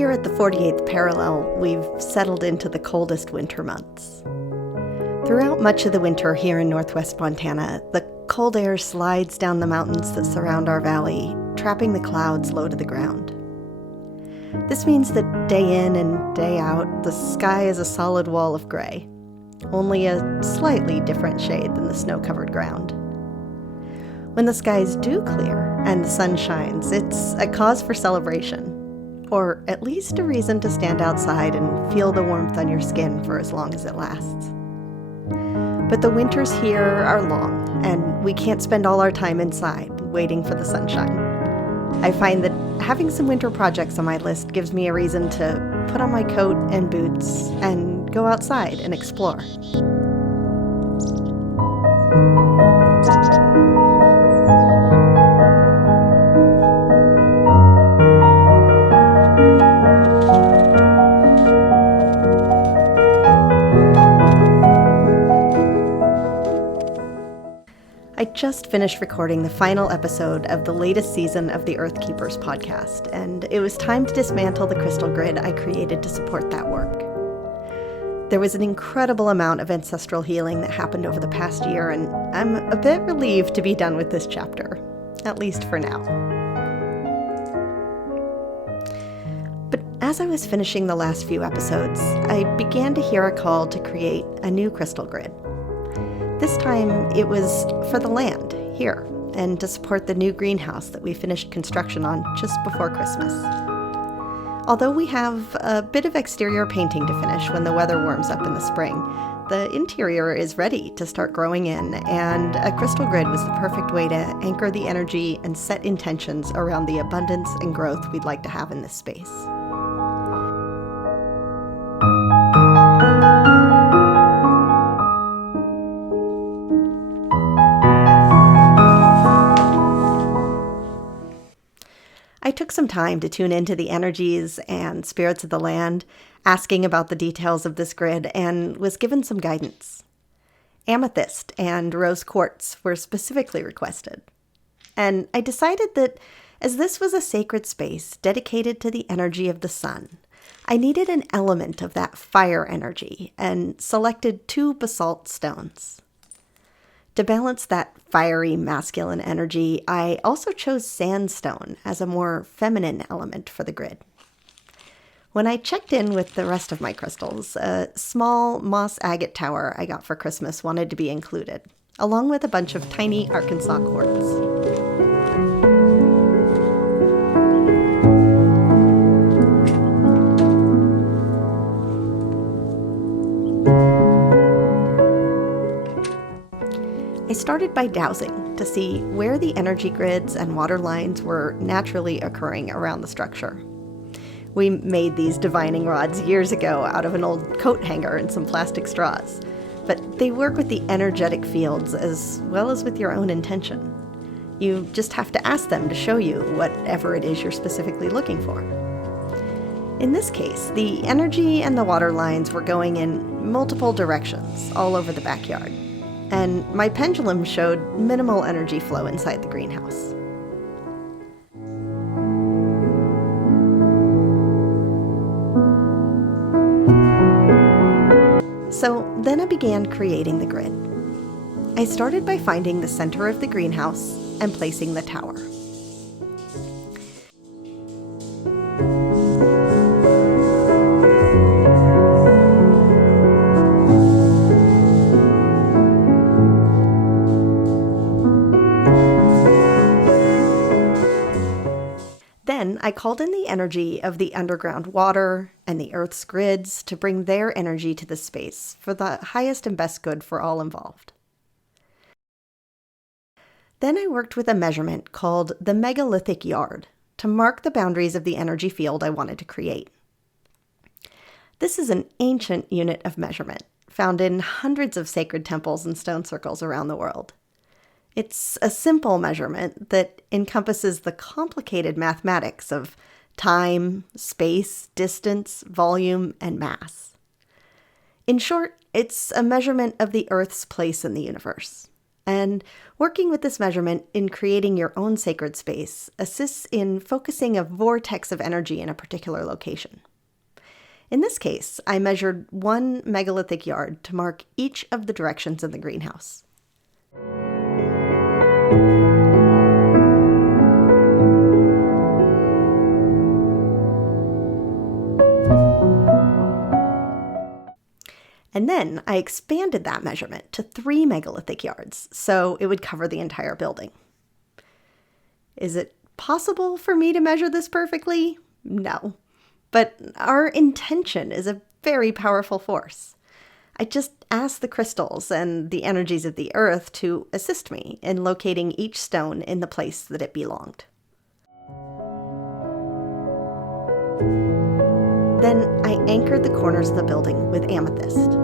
Here at the 48th parallel, we've settled into the coldest winter months. Throughout much of the winter here in northwest Montana, the cold air slides down the mountains that surround our valley, trapping the clouds low to the ground. This means that day in and day out, the sky is a solid wall of gray, only a slightly different shade than the snow-covered ground. When the skies do clear and the sun shines, it's a cause for celebration, or at least a reason to stand outside and feel the warmth on your skin for as long as it lasts. But the winters here are long, and we can't spend all our time inside, waiting for the sunshine. I find that having some winter projects on my list gives me a reason to put on my coat and boots and go outside and explore. I just finished recording the final episode of the latest season of the Earth Keepers podcast, and it was time to dismantle the crystal grid I created to support that work. There was an incredible amount of ancestral healing that happened over the past year, and I'm a bit relieved to be done with this chapter, at least for now. But as I was finishing the last few episodes, I began to hear a call to create a new crystal grid. This time, it was for the land, here, and to support the new greenhouse that we finished construction on just before Christmas. Although we have a bit of exterior painting to finish when the weather warms up in the spring, the interior is ready to start growing in, and a crystal grid was the perfect way to anchor the energy and set intentions around the abundance and growth we'd like to have in this space. I took some time to tune into the energies and spirits of the land, asking about the details of this grid, and was given some guidance. Amethyst and rose quartz were specifically requested. And I decided that as this was a sacred space dedicated to the energy of the sun, I needed an element of that fire energy and selected 2 basalt stones. To balance that fiery masculine energy, I also chose sandstone as a more feminine element for the grid. When I checked in with the rest of my crystals, a small moss agate tower I got for Christmas wanted to be included, along with a bunch of tiny Arkansas quartz. I started by dowsing to see where the energy grids and water lines were naturally occurring around the structure. We made these divining rods years ago out of an old coat hanger and some plastic straws, but they work with the energetic fields as well as with your own intention. You just have to ask them to show you whatever it is you're specifically looking for. In this case, the energy and the water lines were going in multiple directions all over the backyard, and my pendulum showed minimal energy flow inside the greenhouse. So then I began creating the grid. I started by finding the center of the greenhouse and placing the tower. Then I called in the energy of the underground water and the Earth's grids to bring their energy to the space for the highest and best good for all involved. Then I worked with a measurement called the megalithic yard to mark the boundaries of the energy field I wanted to create. This is an ancient unit of measurement found in hundreds of sacred temples and stone circles around the world. It's a simple measurement that encompasses the complicated mathematics of time, space, distance, volume, and mass. In short, it's a measurement of the Earth's place in the universe. And working with this measurement in creating your own sacred space assists in focusing a vortex of energy in a particular location. In this case, I measured 1 megalithic yard to mark each of the directions in the greenhouse. And then I expanded that measurement to 3 megalithic yards, so it would cover the entire building. Is it possible for me to measure this perfectly? No. But our intention is a very powerful force. I just asked the crystals and the energies of the earth to assist me in locating each stone in the place that it belonged. Then I anchored the corners of the building with amethyst.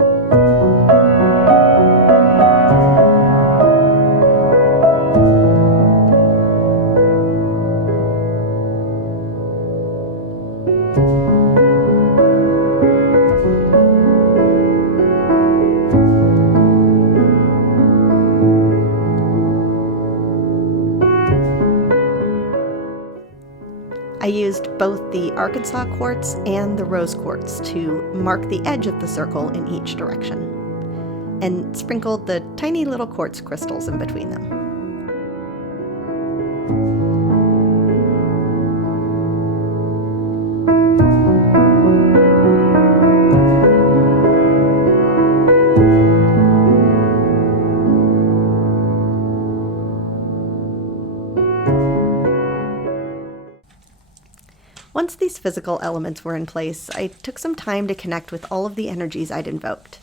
I used both the Arkansas quartz and the rose quartz to mark the edge of the circle in each direction, and sprinkled the tiny little quartz crystals in between them. Once these physical elements were in place, I took some time to connect with all of the energies I'd invoked.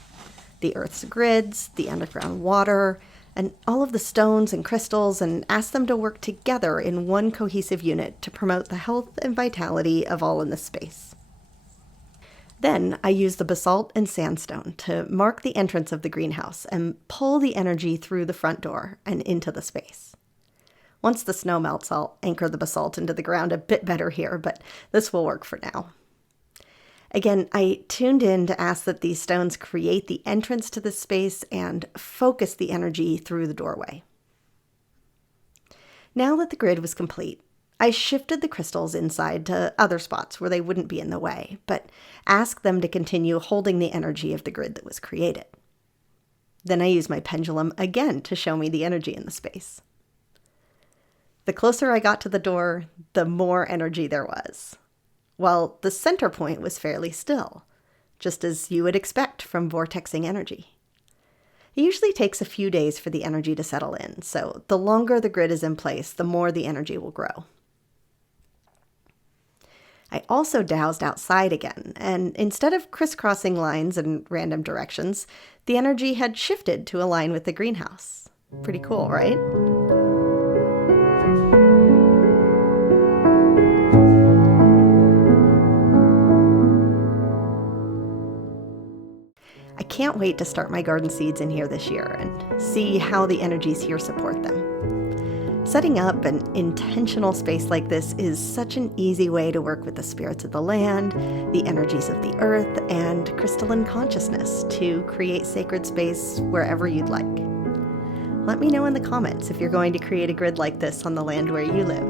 The Earth's grids, the underground water, and all of the stones and crystals, and asked them to work together in one cohesive unit to promote the health and vitality of all in this space. Then I used the basalt and sandstone to mark the entrance of the greenhouse and pull the energy through the front door and into the space. Once the snow melts, I'll anchor the basalt into the ground a bit better here, but this will work for now. Again, I tuned in to ask that these stones create the entrance to the space and focus the energy through the doorway. Now that the grid was complete, I shifted the crystals inside to other spots where they wouldn't be in the way, but asked them to continue holding the energy of the grid that was created. Then I used my pendulum again to show me the energy in the space. The closer I got to the door, the more energy there was, while the center point was fairly still, just as you would expect from vortexing energy. It usually takes a few days for the energy to settle in, so the longer the grid is in place, the more the energy will grow. I also dowsed outside again, and instead of crisscrossing lines in random directions, the energy had shifted to align with the greenhouse. Pretty cool, right? I can't wait to start my garden seeds in here this year and see how the energies here support them. Setting up an intentional space like this is such an easy way to work with the spirits of the land, the energies of the earth, and crystalline consciousness to create sacred space wherever you'd like. Let me know in the comments if you're going to create a grid like this on the land where you live.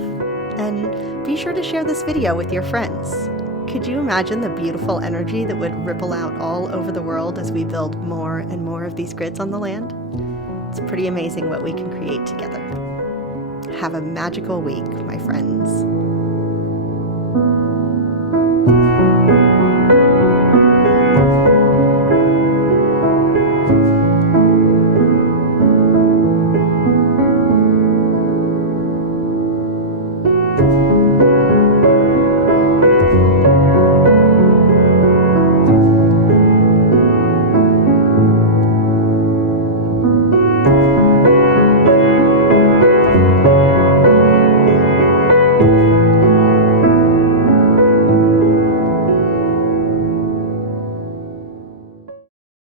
And be sure to share this video with your friends. Could you imagine the beautiful energy that would ripple out all over the world as we build more and more of these grids on the land? It's pretty amazing what we can create together. Have a magical week, my friends.